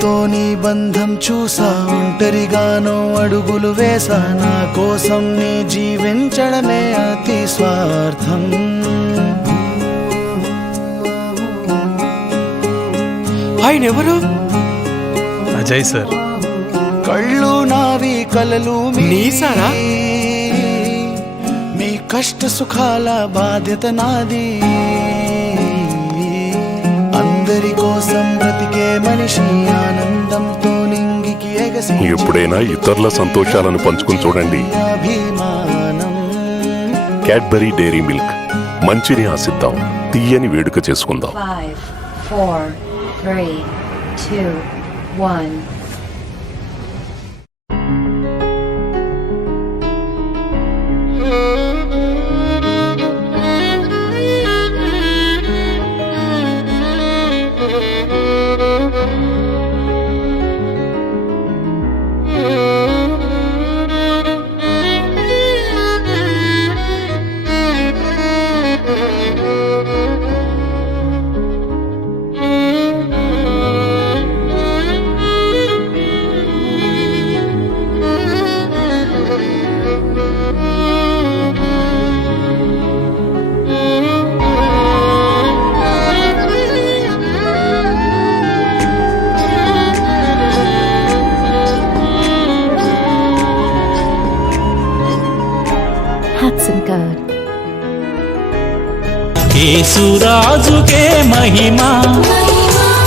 నీతో నీ బంధం చూసా, ఒంటరిగానో అడుగులు వేసా, నా కోసం నీ జీవించడమే అతి స్వార్థం. ఆయన ఎవరు? అజయ్ సార్. కళ్ళు నావి కలలు నీ సారా? మీ కష్ట సుఖాల బాధ్యత నాది. అందరి కోసం బ్రతికే మనిషి, ఆనందంతో నింగికి ఎగసి. ఎప్పుడైనా ఇతరుల సంతోషాలను పంచుకుని చూడండి. అభిమానం. Cadbury Dairy Milk. మంచిని ఆశిద్దాం, తీయని వేడుక చేసుకుందాం. 5, 4, 3, 2, 1. Hudson God. యేసురాజుకే మహిమా,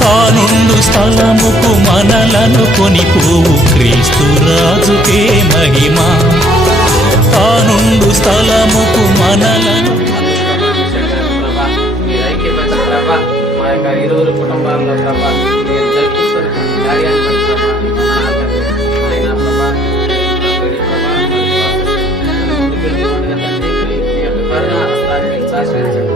తానుండు స్థలముకు మనలను కొనిపోవు క్రీస్తురాజుకే మహిమా, తానుండు స్థలముకు మనలను. మా యొక్క ఇరువురు కుటుంబాల్లో ప్రభా మీరు జరిపిస్తున్నటువంటి కార్యాన్ని బట్టి ప్రభా ఆయన ప్రభా కరుణ హస్తాన్ని మీరు శాశ్వతించండి.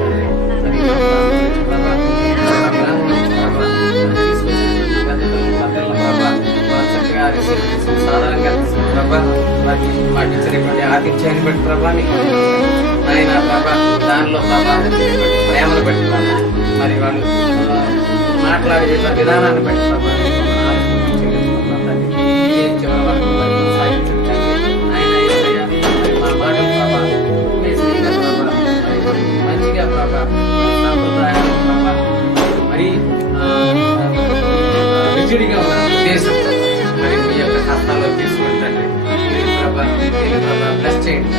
సాధారణంగా ప్రభా వారికి మాటించినటువంటి ఆతిథ్యాన్ని బట్టి ప్రభా ఆయన ప్రభా దానిలో ప్రభా ప్రేమను బట్టి ప్రభా మరి వాళ్ళు మాట్లాడే విధానాన్ని బట్టి ప్రభా చివరి వరకు మా మాటలు ప్రభా మంచిగా ప్రభా సాంప్రదాయాలు ప్రభా మరి విజుడిగా ఉన్న ఉద్దేశం మరి మీ యొక్క హస్తాల్లో తీసుకుంటండి. ప్రభా బ్లెస్ చేయండి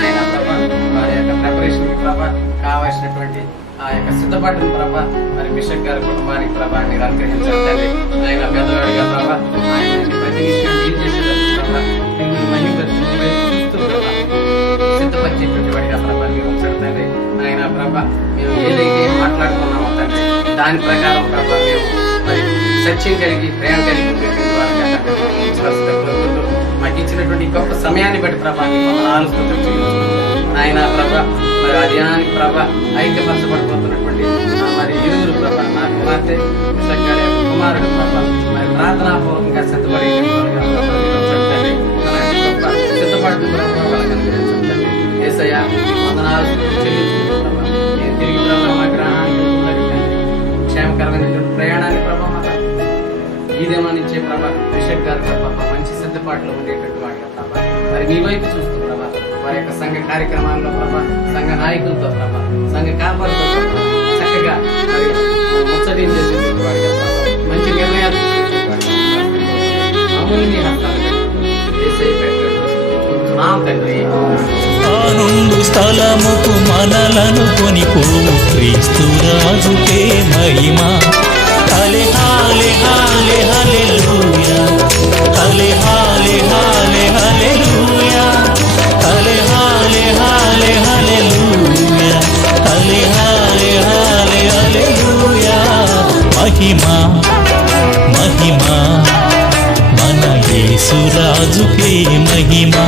ఆయన ప్రభా వారి యొక్క ప్రిపరేషన్ ప్రభా కావాల్సినటువంటి ఆ యొక్క సిద్ధపాటును ప్రభా మరి బిషప్ గారి కుటుంబానికి ప్రభా మీరు అనుగ్రహించండి. ఆయన పెద్దవాడిగా ప్రభా ఆయన ప్రతి విషయం డీల్ చేసేటప్పుడు ప్రభా మిమ్మల్ని మహిమపరుస్తూ ప్రభా సిద్ధపరిచేటువంటి వాడిగా ప్రభా మీరు ఉంచండి. ఆయన ప్రభా మేము ఏదైతే మాట్లాడుకున్నామో తండ్రి దాని ప్రకారం ప్రభా మేము మరి సత్యం కలిగి ప్రేమ కలిగి ఉండేటువంటి వారిగా మాకు ఇచ్చినటువంటి గొప్ప సమయాన్ని బట్టి ప్రభా ఆయన ప్రభా మరి అధ్యాయానికి ప్రభా ఐక్యపరచబడిపోతున్నటువంటి మరి ఇరువురు ప్రభా నా కుమార్తె గారి కుమారుడు ప్రభా మరి ప్రార్థనాపూర్వకంగా సిద్ధపడి గొప్ప సిద్ధపడుతూ వాళ్ళకి అనుగ్రహించండి. యేసయ్య వందనాలు చెల్లించుకుంటూ ప్రభా నేను తిరిగి ప్రభా మా గ్రహానికి క్షేమకరమైనటువంటి ప్రయాణాన్ని ప్రభా మాకు ఈ దేవాన్నిచ్చే ప్రభా బిషప్ గారు ప్రభా మంచి సిద్ధపాటులో ఉండేటటువంటి వాడిగా ప్రభా మరి మీ వైపు చూస్తూ ప్రభా వారి యొక్క సంఘ కార్యక్రమాల్లో ప్రభా సంఘ నాయకులతో ప్రభా సంఘ కాపాడుతో ప్రభా చక్కగా మరి ముచ్చటం చేసేటువంటి వాడిగా ప్రభా మంచి నిర్ణయాలు అమూల్య హస్తాలు తండ్రి. తానుండు స్థలముకు మనలను కొనిపోవు క్రీస్తురాజుకే మహిమా. హల్లే హల్లే హల్లే హల్లెలూయా, హల్లే హల్లే హల్లే హల్లెలూయా, హల్లే హల్లే హల్లే హల్లెలూయా, హల్లే హల్లే హల్లే హల్లెలూయా. మహిమా మహిమా మన యేసురాజుకే మహిమా.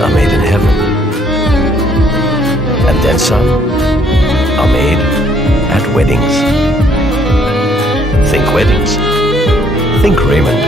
are made in heaven. And then some are made at weddings. Think weddings. Think Raymond.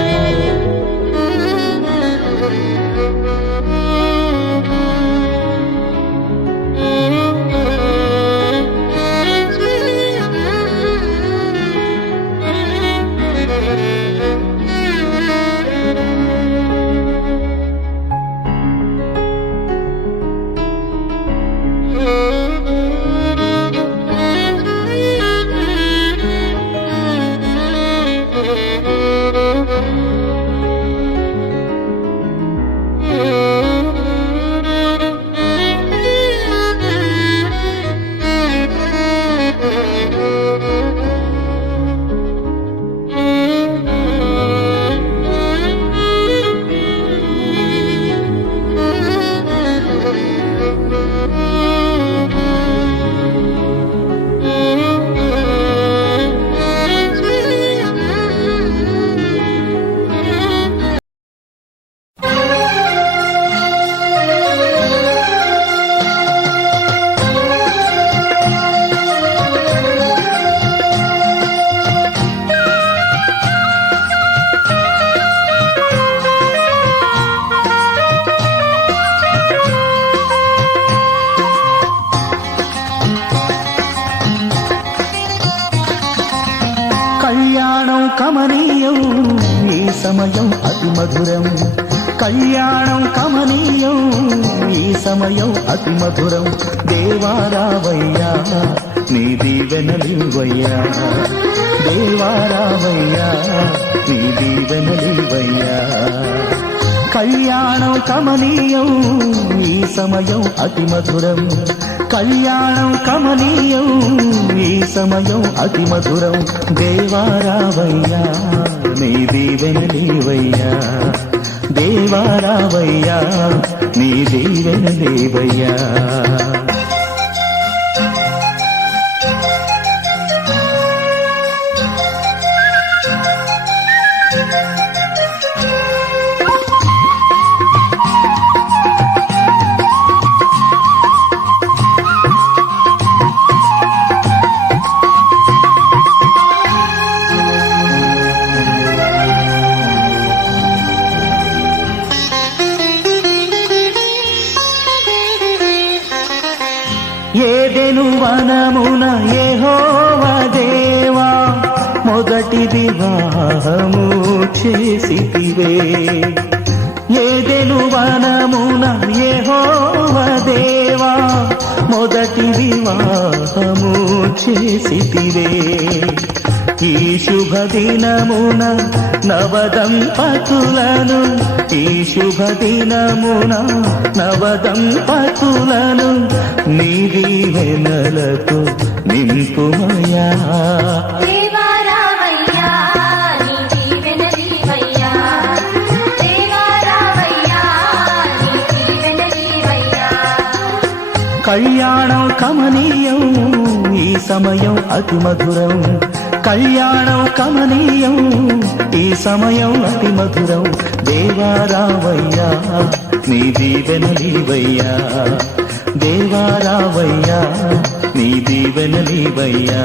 కళ్యాణం కమనీయం ఈ సమయం అతి మధురం కళ్యాణం కమనీయం ఈ సమయం అతి మధురం దేవారావయ్యా నీ దీవెనలివయ్యా దేవారావయ్యా నీ దీవెనలివయ్యా కళ్యాణం కమనీయం ఈ సమయం అతి మధురం కళ్యాణం కమనీయం ఈ సమయం అతి మధురం దేవారావయ్యా నీ దీవెనలివయ్యా దేవారావయ్యా నీ దీవెనలివయ్యా ఏదెను వనమున యెహోవా దేవా మొదటి వివాహము చేసితివే ఏదెను వనమున యెహోవా దేవా మొదటి వివాహము చేసితివే ఈ శుభ దినమున నవదంపతులను ఈ శుభ దినమున నవదంపతులను నీ దీవెనలతో నింపుమయా కళ్యాణం కమనీయం ఈ సమయం అతి మధురం కళ్యాణం కమనీయం ఈ సమయం అతి మధురం దేవారావయ్యా నీ దీవెనలివయ్యా దేవారావయ్యా నీ దీవెనలివయ్యా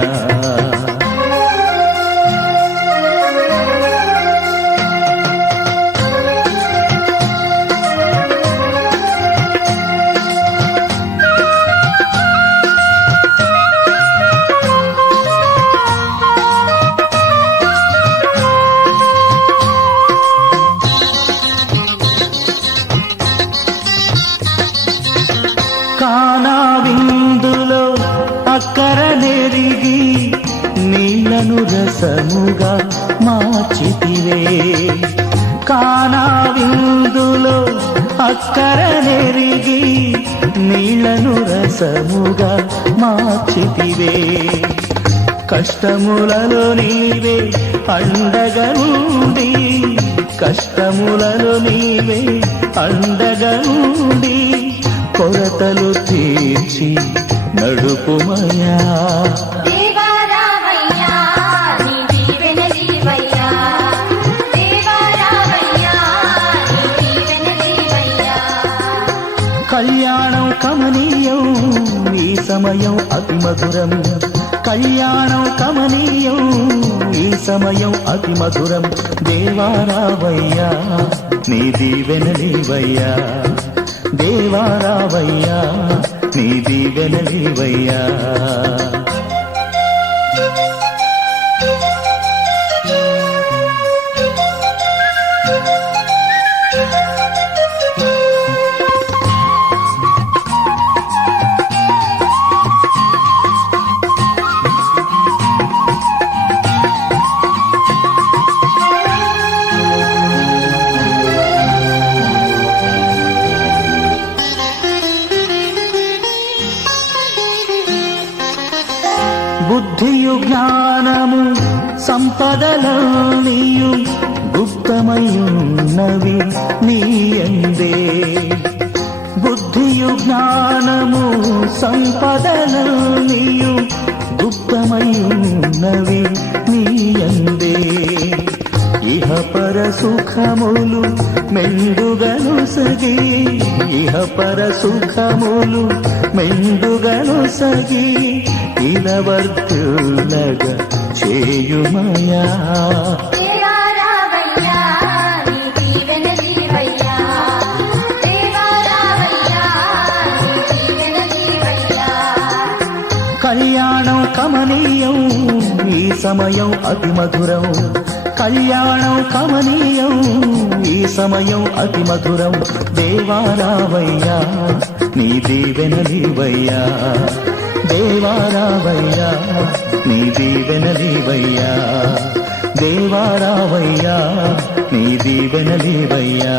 కానా విందులో అక్కర నెరిగి నీళ్లను రసముగా మార్చితివే కానా విందులో అక్కర నెరిగి నీళ్లను రసముగా మార్చితివే కష్టములలో నీవే అండగా ఉండి కష్టములలో నీవే అండగా ఉండి కొరతలు తీర్చి నడుపుమయా సమయం అతి మధురం కళ్యాణం కమనీయం ఈ సమయం అతి మధురం దేవారావయ్యా నీ దీవెనలీవయ్యా దేవారావయ్యా నీ దీవెనలీవయ్యా బుద్ధియు జ్ఞానము సంపదలనియు గుప్తమయున్నవి నీయందే బుద్ధియు జ్ఞానము సంపదలనియు గుప్తమయున్నవి నీయందే ఇహ పర సుఖములు మెండుగను సగి ఇహ పర సుఖములు మెండుగను సగి ఇలవర్తులగ చేయుమయా కళ్యాణం కమనీయం ఈ సమయం అతి మధురం కళ్యాణం కమనీయం ఈ సమయం అతి మధురం దేవారావయ్యా నీ దీవెనలీవయ్యా దేవారావయ్యా నీ దీవెనలీవయ్యా దేవారావయ్యా నీ దీవెనలీవయ్యా